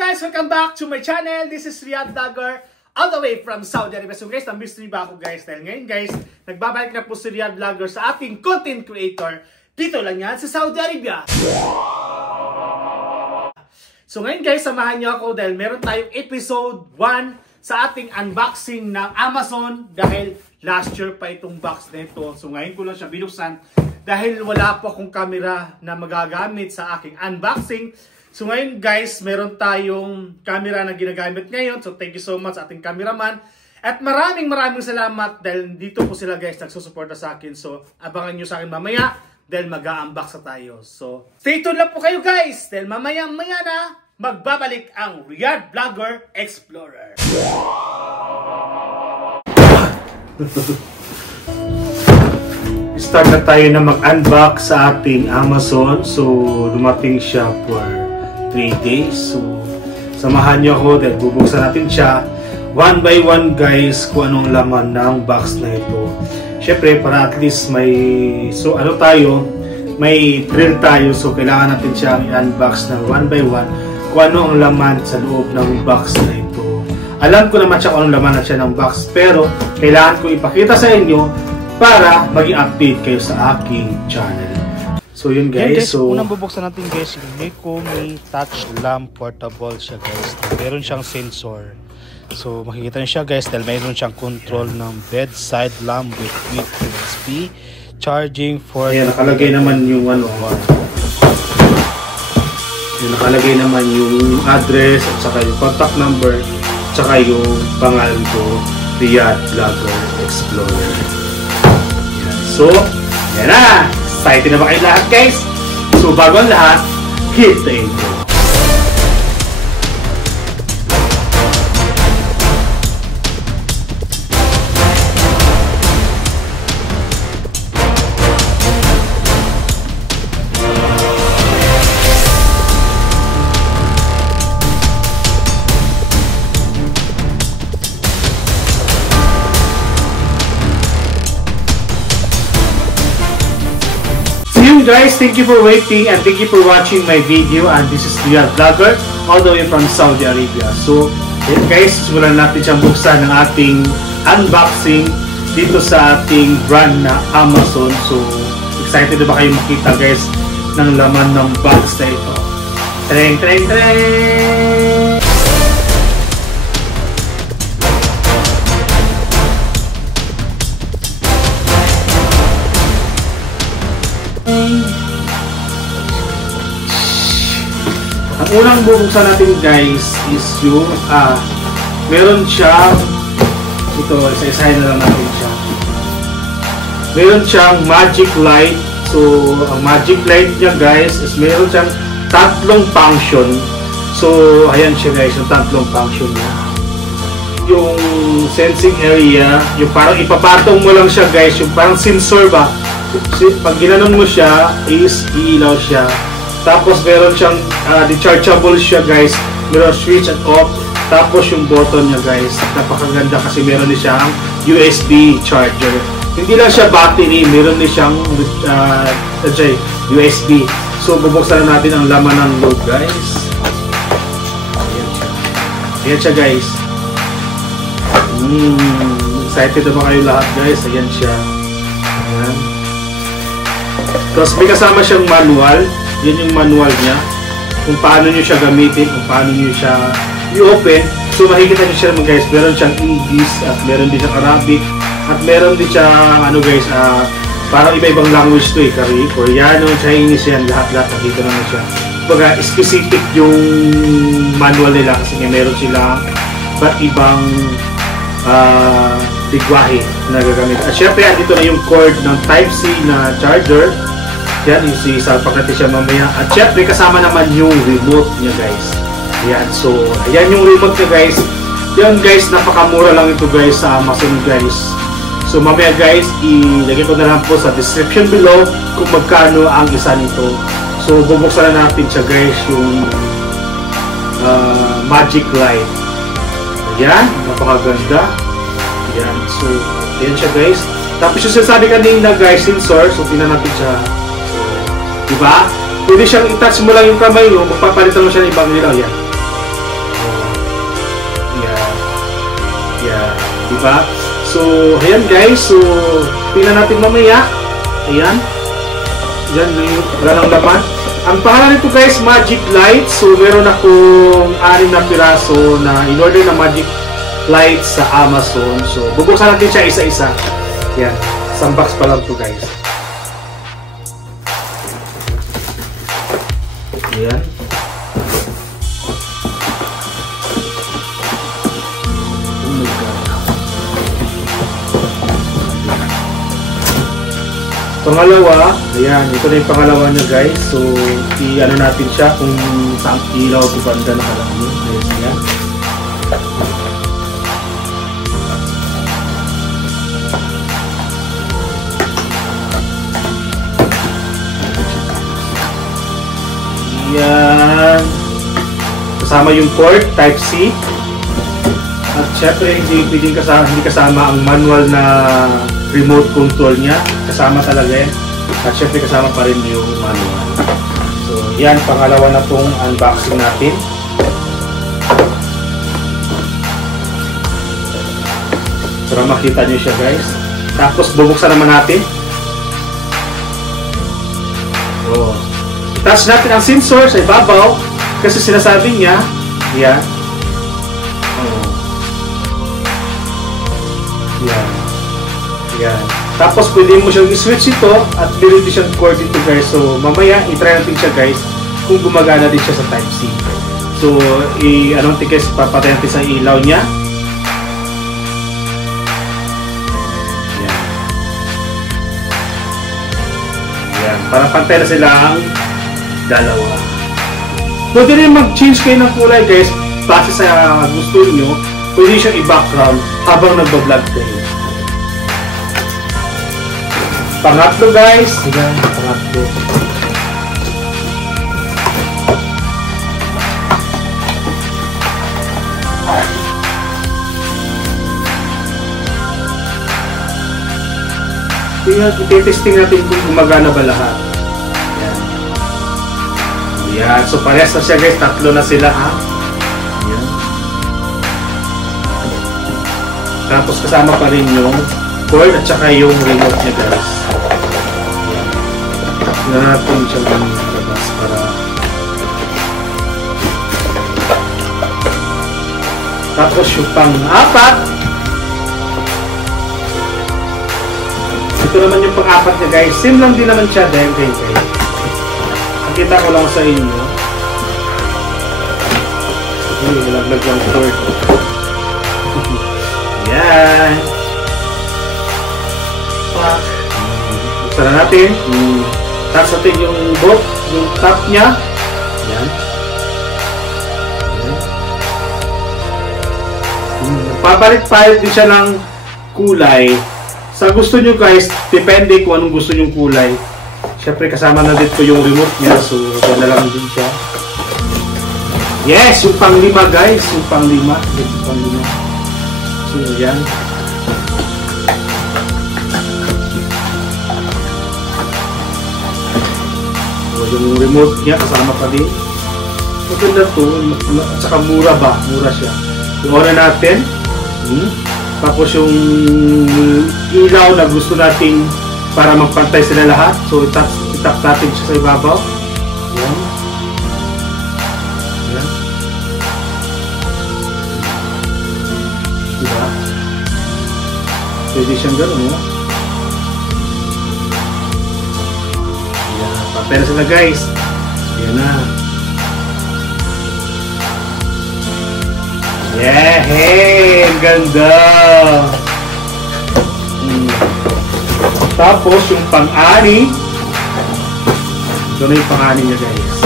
guys! Welcome back to my channel. This is Riyadh Vlogger all the way from Saudi Arabia. So guys, na-mystery ba ako guys? Dahil ngayon guys, nagbabalik na po si Riyadh Vlogger sa ating content creator. Dito lang yan sa Saudi Arabia. So ngayon guys, samahan niyo ako dahil meron tayong episode 1 sa ating unboxing ng Amazon. Dahil last year pa itong box na ito. So ngayon ko lang siya binuksan dahil wala po akong camera na magagamit sa aking unboxing. So ngayon guys, meron tayong camera na ginagamit ngayon. So thank you so much sa ating cameraman. At maraming salamat dahil dito po sila guys nagsusuporta sa akin. So abangan nyo sa akin mamaya dahil mag-unbox na tayo. So stay tuned lang po kayo guys dahil mamaya na magbabalik ang Riyadh Vlogger Explorer. Start na tayo na mag-unbox sa ating Amazon. So dumating siya for 3 days. So, samahan niyo ako dahil bubuksan natin siya one by one guys kung anong laman ng box na ito. Syempre, para at least may may thrill tayo. So, kailangan natin siyang i-unbox ng one by one kung ano ang laman sa loob ng box na ito. Alam ko naman siya kung anong laman na siya ng box, pero kailangan ko ipakita sa inyo para maging update kayo sa aking channel. So yun guys, so unang bubuksan natin guys yung Mekomi Touch Lamp Portable siya guys. Meron siyang sensor. So makikita niyo siya guys dahil mayroon siyang control ng bedside lamp with USB charging for. Ayan, nakalagay naman yung nakalagay naman yung address at saka yung contact number at saka yung pangalan ko, Riyadh Vlogger Explorer. Ayan. So yan na! Excited na ba kayo lahat guys? So bago ang lahat, hit the intro. Guys, thank you for waiting and thank you for watching my video, and this is Riyadh Vlogger all the way from Saudi Arabia. So guys, simulan natin siyang buksan ng ating unboxing dito sa ating brand na Amazon. So excited na ba kayo makita guys ng laman ng box na ito? Treng treng treng! Ang unang bubuksan natin guys is yung meron siyang ito, isa-isahin na lang natin siya. Meron siyang magic light. So ang magic light niya guys is meron siyang tatlong function. So ayan siya guys, yung tatlong function niya. Yung sensing area, yung parang ipapatong mo lang siya guys, yung parang sensor ba. Pag ginanon mo siya is iilaw siya. Tapos meron siyang rechargeable siya guys. Meron switch and off. Tapos yung button niya guys, napakaganda kasi meron din siyang USB charger. Hindi lang siya battery, meron din siyang USB. So bubuksan na natin ang laman ng loob guys. Ayan siya. Ayan siya guys. Excited na ba kayo lahat guys? Ayan siya. Ayan. Tapos may kasama siyang manual. Yan yung manual niya. Kung paano nyo siya gamitin, kung paano nyo siya i-open. So makikita nyo siya naman guys, meron siyang English at meron din siyang Arabic. At meron din siyang guys, parang iba-ibang language to eh. Koreano, Chinese yan, lahat-lahat nakita naman siya. Kumbaga, specific yung manual nila kasi nga meron silang ba't ibang ligwahe na gagamit. At syempre, dito na yung cord ng Type-C na charger. Yan, yung sisalpak natin siya mamaya. At syempre, kasama naman yung remote niya guys. Yan, so, ayan yung remote niya guys. Yan guys, napakamura lang ito guys sa Amazon guys. So, mamaya guys, ilagay ko na lang po sa description below kung magkano ang isa nito. So, bubuksan na natin siya guys, yung magic light. Ayan, napakaganda. Ayan, so, ayan siya guys. Tapos yung sinasabi kanina guys, sensor, so tingnan natin siya. Diba? Pwede siyang i-touch mo lang yung kamay mo, magpapalitan mo siya ng ibang ilaw. Yan. Diba? So, ayan guys. So, tingnan natin mamaya. Ayan. Ayan, wala nang laman. Ang pangalan nito guys, Magic Light. So, meron akong 6 na piraso na in-order na Magic Light sa Amazon. So, bubuksan natin siya isa-isa. Ayan. Isang box pa lang to guys. Ayan. Oh my God. Pangalawa, ayan, ito na yung pangalawa niya guys. So, i-ano natin siya kung saan ilaw o banda na kalami. Ayan. Ayan. Kasama yung port, type C. At syempre, hindi kasama ang manual na remote control niya. Kasama talaga yan. At syempre, kasama pa rin yung manual. So, yan. Pangalawa na pong unboxing natin. Para makita nyo siya guys. Tapos, bubuksan naman natin. Oh. Touch natin ang sensor sa ibabaw kasi sinasabi niya, yan. Oh. Yan. Yan. Tapos pwede mo siyang i-switch ito at meron din siyang cord dito guys. So mamaya i-try natin siya guys kung gumagana din siya sa type C. So ano natin guys, papatay natin sa ilaw niya. Yan. Yan. Para pantay na sila ang dalawa. Pwede rin mag-change kayo ng kulay guys base sa gusto nyo. Pwede siyang i-background habang nagbablog kayo. Pangatlo guys. Ayan, pangatlo. I-testing natin kung gumagana ba lahat. Ayan, so parehas na siya guys, tatlo na sila ha. Ayan. Tapos kasama pa rin yung cord at saka yung remote niya guys. Ayan. Tingnan natin siya ng labas para tapos yung pang-apat. Ito naman yung pang-apat niya guys. Same lang din naman siya dahil kay kita ko lang sa inyo. Nilaglag yung cord. Yan. Buksan na natin. Tapos natin yung bolt, yung top niya. Yan. Papalit-palit din siya ng kulay. Sa gusto nyo guys, depende kung anong gusto nyong kulay. Siyempre kasama na dito yung remote niya, so dyan na lang din siya. Yes! Yung pang-5 guys, yung pang-5. Yung pang-5. So yan. So, yung remote niya kasama pa din. Maganda to, at saka mura ba? Mura siya. Yung on natin. Tapos yung ilaw na gusto natin para magpantay sila lahat. So, itap natin siya sa ibabaw. Ayan. Ayan. Diba? Pwede siyang gano'n, no? Ayan. Pantay na sila, guys. Ayan na. Yeah! Hey! Ang ganda! Tapos, yung pang-ani, ito na yung pang-ani niya guys.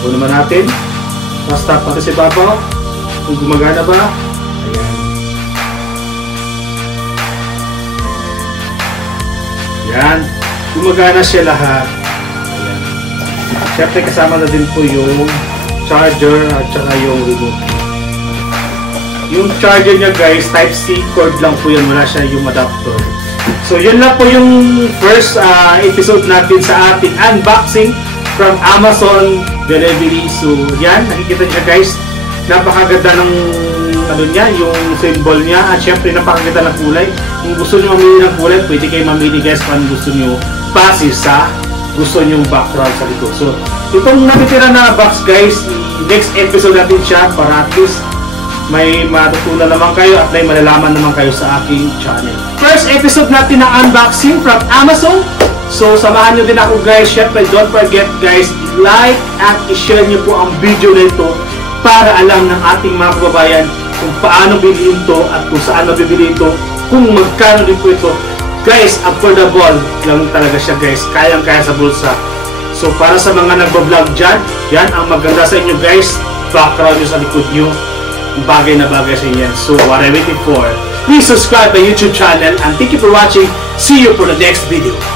Ito naman natin. Basta pati si babaw. Kung gumagana ba? Ayan. Ayan. Gumagana siya lahat. Siyempre kasama na din po yung charger at saka yung remote. Yung charger niya guys, type C cord lang po yan, wala siya yung adapter. So yun lang po yung first episode natin sa ating unboxing from Amazon delivery. So yan, nakikita niyo guys, napakaganda ng ano niya, yung symbol niya, at syempre napakaganda ng kulay. Kung gusto niyo mamili ng kulay, pwede kayo mamili guys kung ano gusto niyo, base sa gusto niyo background sa likod. So itong natitira na box guys, next episode natin siya para at least may matutunan naman kayo at may malalaman naman kayo sa aking channel. First episode natin ng unboxing from Amazon. So samahan nyo din ako guys. Syempre don't forget guys, like at i-share nyo po ang video na ito para alam ng ating mga kababayan kung paano bilhin to at kung saan mabibili ito, kung magkano din po ito. Guys, affordable lang talaga siya guys, kayang-kaya sa bulsa. So para sa mga nagbablog dyan, yan ang maganda sa inyo guys, background nyo sa likod nyo, bagay na bagay sa inyo. So what are you waiting for? Please subscribe my YouTube channel and thank you for watching. See you for the next video.